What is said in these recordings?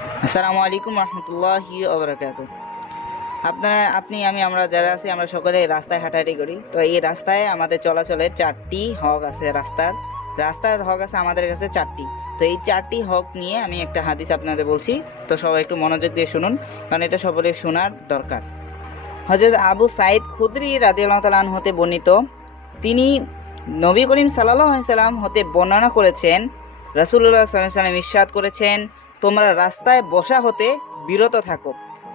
আসসালামু আলাইকুম রহমতুল্লাহি ওয়া বারাকাতুহু। আমরা যারা আছি আমরা সকলে রাস্তায় হাঁটাহাঁটি করি। তো এই রাস্তায় আমাদের চলাচলের চারটি হক আছে। রাস্তার হক আছে আমাদের কাছে চারটি। তো এই চারটি হক নিয়ে আমি একটা হাদিস আপনাদের বলছি। তো সবাই একটু মনোযোগ দিয়ে শুনুন, কারণ এটা সকলের শোনার দরকার। হযরত আবু সাঈদ খুদরি রাদিয়াল্লাহু তাআলা আনহু হতে বর্ণিত, তিনি নবী করিম সাল্লাল্লাহু আলাইহি সাল্লাম হতে বর্ণনা করেছেন, রাসূলুল্লাহ সাল্লাল্লাহু আলাইহি সাল্লাম ইরশাদ করেছেন, তোমরা রাস্তায় বসা হতে বিরত থাকো।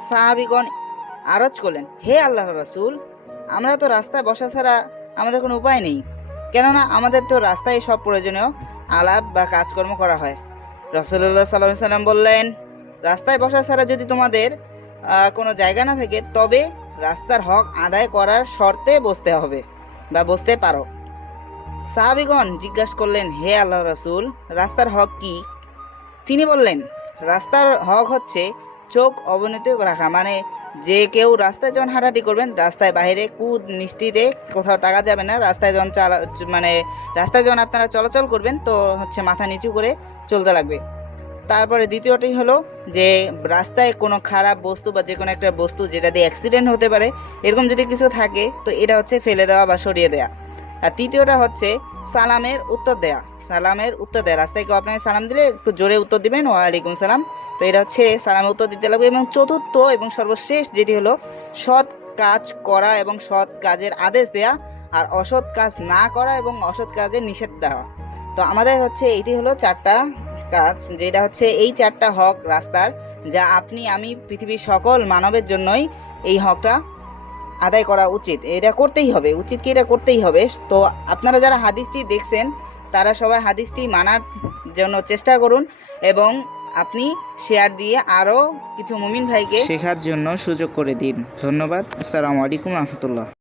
সাহাবীগণ আরজ করলেন, হে আল্লাহর রাসূল, আমরা তো রাস্তায় বসা ছাড়া আমাদের কোনো উপায় নেই, কেননা আমাদের তো রাস্তায় সব প্রয়োজনীয় আলাপ বা কাজকর্ম করা হয়। রাসূলুল্লাহ সাল্লাল্লাহু আলাইহি সাল্লাম বললেন, রাস্তায় বসা ছাড়া যদি তোমাদের কোনো জায়গা না থাকে, তবে রাস্তার হক আদায় করার শর্তে বসতে হবে বা বসতে পারো। সাহাবীগণ জিজ্ঞাসা করলেন, হে আল্লাহর রাসূল, রাস্তার হক কি? তিনি বললেন, রাস্তার হক হচ্ছে চোখ অবনত রাখা, মানে যে কেউ রাস্তায় যখন হাঁটাহাঁটি করবেন, রাস্তায় বাইরে নিশ্চিতে কোথাও টাকা যাবে না। রাস্তায় যখন রাস্তায় যখন আপনারা চলাচল করবেন, তো হচ্ছে মাথা নিচু করে চলতে লাগবে। তারপরে দ্বিতীয়টি হলো যে রাস্তায় কোনো খারাপ বস্তু বা যে কোনো একটা বস্তু যেটা দিয়ে অ্যাক্সিডেন্ট হতে পারে, এরকম যদি কিছু থাকে, তো এটা হচ্ছে ফেলে দেওয়া বা সরিয়ে দেওয়া। আর তৃতীয়টা হচ্ছে সালামের উত্তর দেয়া। রাস্তায় কেউ আপনাকে সালাম দিলে একটু জোরে উত্তর দিবেন, ওয়ালাইকুম সালাম। তো এটা হচ্ছে সালামের উত্তর দিতে লাগবে। এবং চতুর্থ এবং সর্বশেষ যেটি হলো সৎ কাজ করা এবং সৎ কাজের আদেশ দেয়া, আর অসৎ কাজ না করা এবং অসৎ কাজের নিষেধ দেওয়া। তো আমাদের হচ্ছে এটি হলো চারটা কাজ, যেটা হচ্ছে এই চারটা হক রাস্তার, যা আপনি আমি পৃথিবীর সকল মানবের জন্যই এই হকটা আদায় করা উচিত। এটা করতেই হবে, উচিত কি, এটা করতেই হবে। তো আপনারা যারা হাদিসটি দেখছেন, তারা সবাই হাদিসটি মানার জন্য চেষ্টা করুন এবং আপনি শেয়ার দিয়ে আরও কিছু মুমিন ভাইকে শেখার জন্য সুযোগ করে দিন। ধন্যবাদ। আসসালামু আলাইকুম রহমতুল্লাহ।